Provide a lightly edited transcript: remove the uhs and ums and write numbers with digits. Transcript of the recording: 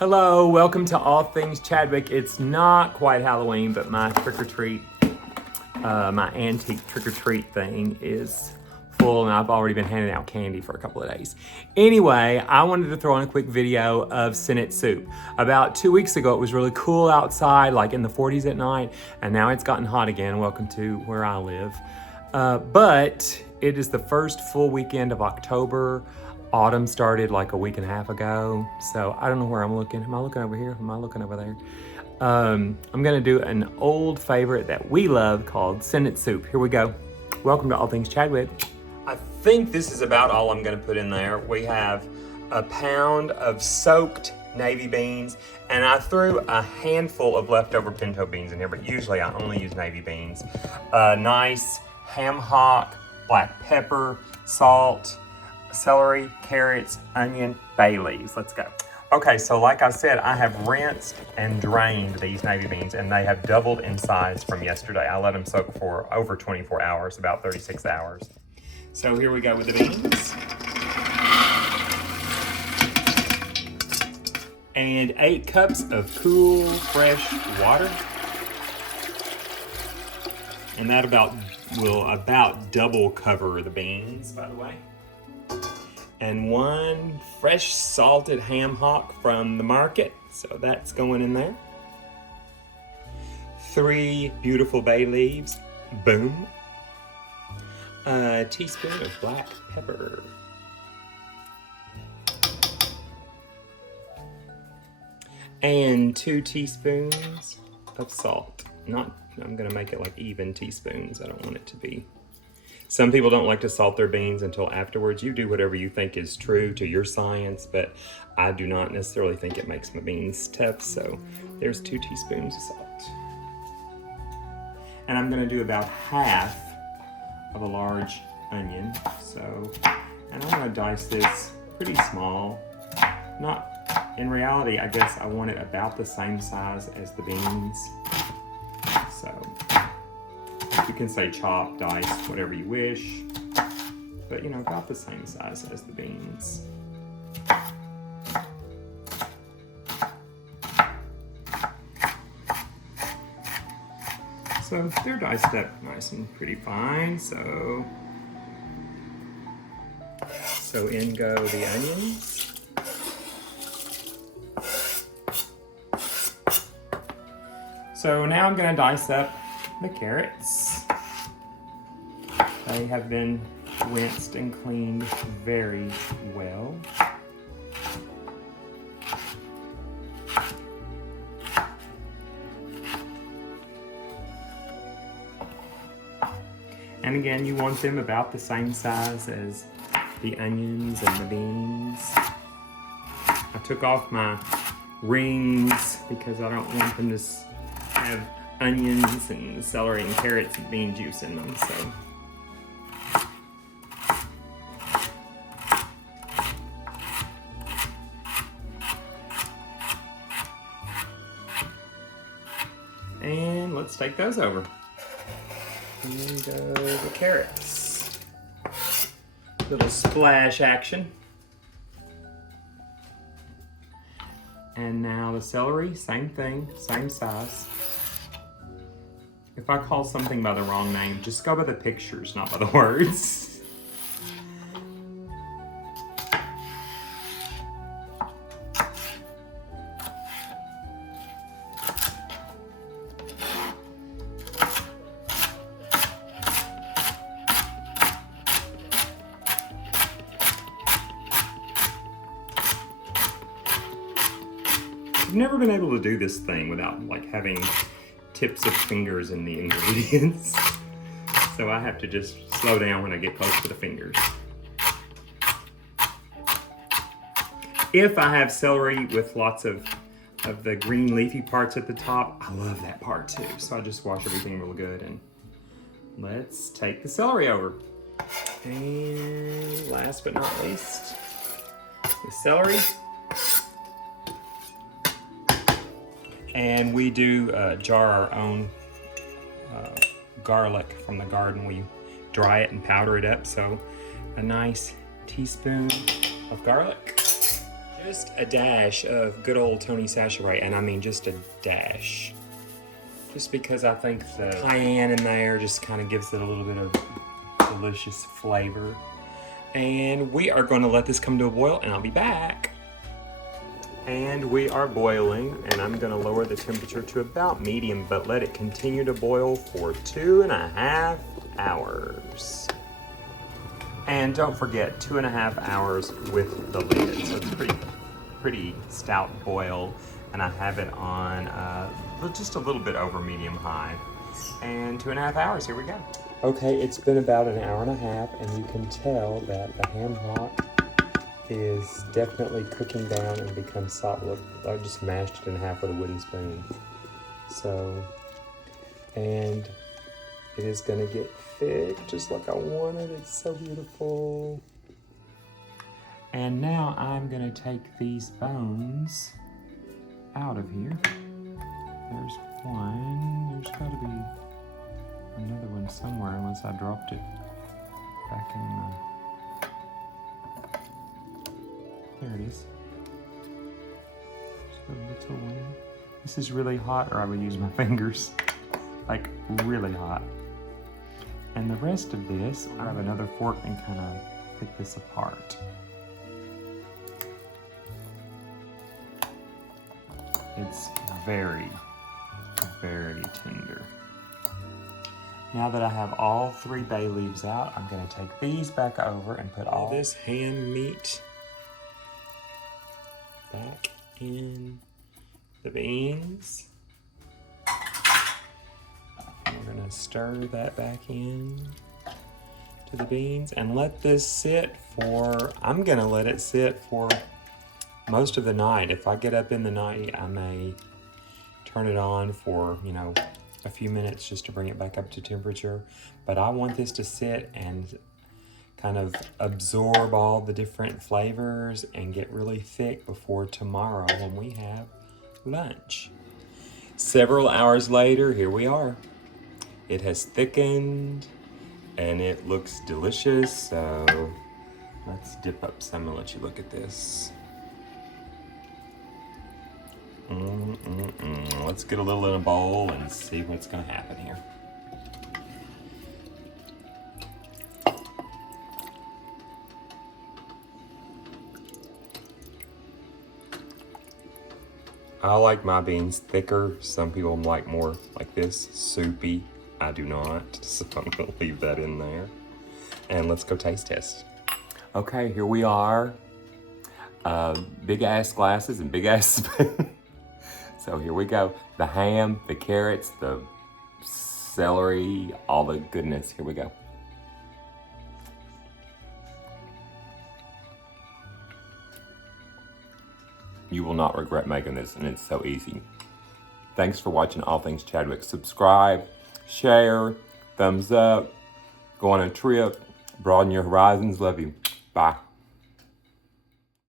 Hello, welcome to All Things Chadwick. It's not quite Halloween, but my trick-or-treat, my antique trick-or-treat thing is full, and I've already been handing out candy for a couple of days. Anyway, I wanted to throw in a quick video of Senate Soup. About 2 weeks ago, it was really cool outside, like in the 40s at night, and now it's gotten hot again. Welcome to where I live. But it is the first full weekend of October. Autumn started like a week and a half ago, so I don't know where I'm looking. Am I looking over here? Am I looking over there? I'm gonna do an old favorite that we love called Senate Soup. Here we go. Welcome to All Things Chadwick. I think this is about all I'm gonna put in there. We have a pound of soaked navy beans, and I threw a handful of leftover pinto beans in here, but usually I only use navy beans. A nice ham hock, black pepper, salt, celery, carrots, onion, bay leaves. Let's go. Okay, so like I said, I have rinsed and drained these navy beans, and they have doubled in size from yesterday. I let them soak for over 24 hours, about 36 hours. So here we go with the beans. And 8 cups of cool, fresh water. And that will about double cover the beans, by the way. And 1 fresh salted ham hock from the market, so that's going in there. 3 beautiful bay leaves, boom. A teaspoon of black pepper. And 2 teaspoons of salt. I'm gonna make it like even teaspoons. I don't want it to be. Some people don't like to salt their beans until afterwards. You do whatever you think is true to your science, but I do not necessarily think it makes my beans tough, so there's 2 teaspoons of salt. And I'm gonna do about half of a large onion, and I'm gonna dice this pretty small. In reality, I guess I want it about the same size as the beans, so. You can say chop, dice, whatever you wish, but about the same size as the beans. So they're diced up nice and pretty fine, so in go the onions. So now I'm gonna dice up the carrots. They have been rinsed and cleaned very well. And again, you want them about the same size as the onions and the beans. I took off my rings because I don't want them to have onions and celery and carrots and bean juice in them, so. And let's take those over. And go the carrots. Little splash action. And now the celery, same thing, same size. If I call something by the wrong name, just go by the pictures, not by the words. I've never been able to do this thing without having tips of fingers in the ingredients. So I have to just slow down when I get close to the fingers. If I have celery with lots of the green leafy parts at the top, I love that part too. So I just wash everything real good, and let's take the celery over. And last but not least, the celery. And we do jar our own garlic from the garden. We dry it and powder it up, so a nice teaspoon of garlic. Just a dash of good old Tony Chachere, and I mean just a dash. Just because I think the cayenne in there just kind of gives it a little bit of delicious flavor. And we are going to let this come to a boil, and I'll be back. And we are boiling, and I'm going to lower the temperature to about medium, but let it continue to boil for 2.5 hours. And don't forget, 2.5 hours with the lid. So it's pretty stout boil, and I have it on just a little bit over medium high. And 2.5 hours, here we go. Okay, it's been about an hour and a half, and you can tell that the ham hock is definitely cooking down and becomes soft. Look, I just mashed it in half with a wooden spoon. So, and it is gonna get thick, just like I wanted. It's so beautiful. And now I'm gonna take these bones out of here. There's one, there's gotta be another one somewhere unless I dropped it back in the... There it is. Just a little one. This is really hot, or I would use my fingers. Like, really hot. And the rest of this, I have another fork and kind of pick this apart. It's very, very tender. Now that I have all 3 bay leaves out, I'm going to take these back over and put all this ham meat back in the beans. We're going to stir that back in to the beans and let this sit for, I'm going to let it sit for most of the night. If I get up in the night, I may turn it on for, you know, a few minutes just to bring it back up to temperature. But I want this to sit and kind of absorb all the different flavors and get really thick before tomorrow when we have lunch. Several hours later, here we are. It has thickened and it looks delicious. So let's dip up some and let you look at this. Let's get a little in a bowl and see what's going to happen here. I like my beans thicker. Some people like more like this, soupy. I do not, so I'm going to leave that in there. And let's go taste test. Okay, here we are. Big ass glasses and big ass spoon. So here we go. The ham, the carrots, the celery, all the goodness. Here we go. You will not regret making this, and it's so easy. Thanks for watching All Things Chadwick. Subscribe, share, thumbs up, go on a trip, broaden your horizons. Love you. Bye.